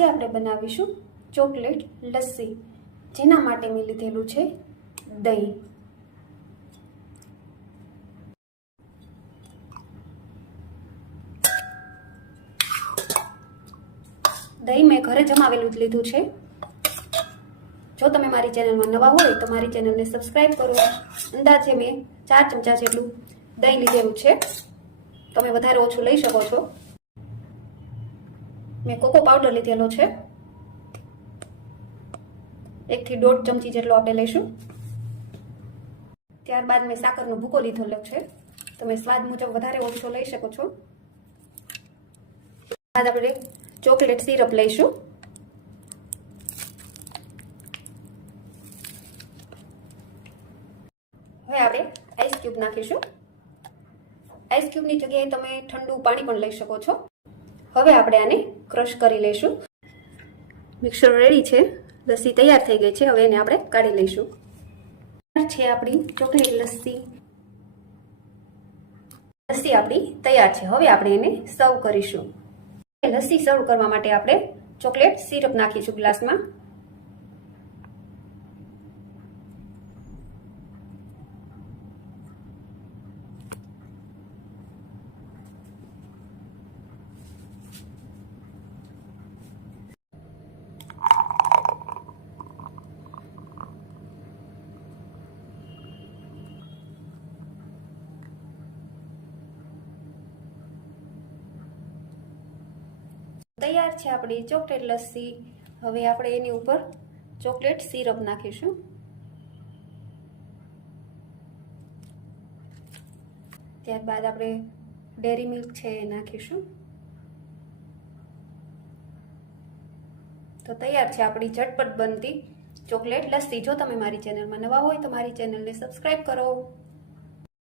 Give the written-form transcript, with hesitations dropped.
આજે આપણે બનાવીશું ચોકલેટ લસ્સી, જેના માટે મેં લીધેલું છે દહીં. દહીં મેં ઘરે જમાવેલું જ લીધું છે. જો તમે મારી ચેનલમાં નવા હોય તો મારી ચેનલને સબસ્ક્રાઈબ કરો. અંદાજે મેં 4 ચમચા જેટલું દહીં લીધેલું છે. તમે વધારે ઓછું લઈ શકો છો. મેં કોકો પાવડર લીધેલો છે. 1 થી 1.5 ચમચી જેટલો આપણે લઈશું. ત્યારબાદ મેં સાકરનો ભૂકો લીધેલો છે. તમે સ્વાદ મુજબ વધારે ઓછો લઈ શકો છો. બાદ આપણે ચોકલેટ સિરપ લઈશું. હવે આપણે આઈસ ક્યુબ નાખીશું. આઈસ ક્યુબની જગ્યાએ તમે ઠંડુ પાણી પણ લઈ શકો છો. હવે આપણે આને ક્રશ કરી લઈશું. મિક્સર રેડી છે, લસ્સી તૈયાર થઈ ગઈ છે. હવે એને આપણે કાઢી લઈશું. છે આપણી ચોકલેટ લસ્સી આપણી તૈયાર છે. હવે આપણે એને સર્વ કરીશું. લસ્સી સર્વ કરવા માટે આપણે ચોકલેટ સિરપ નાખીશું ગ્લાસમાં. તૈયાર છે આપણી ચોકલેટ લસ્સી. હવે આપણે એની ઉપર ચોકલેટ સિરપ નાખીશું. ત્યારબાદ આપણે ડેરી મિલ્ક છે એ નાખીશું. તો તૈયાર છે આપણી ઝટપટ બનતી ચોકલેટ લસ્સી. જો તમે મારી ચેનલમાં નવા હોય તો મારી ચેનલને સબસ્ક્રાઈબ કરો.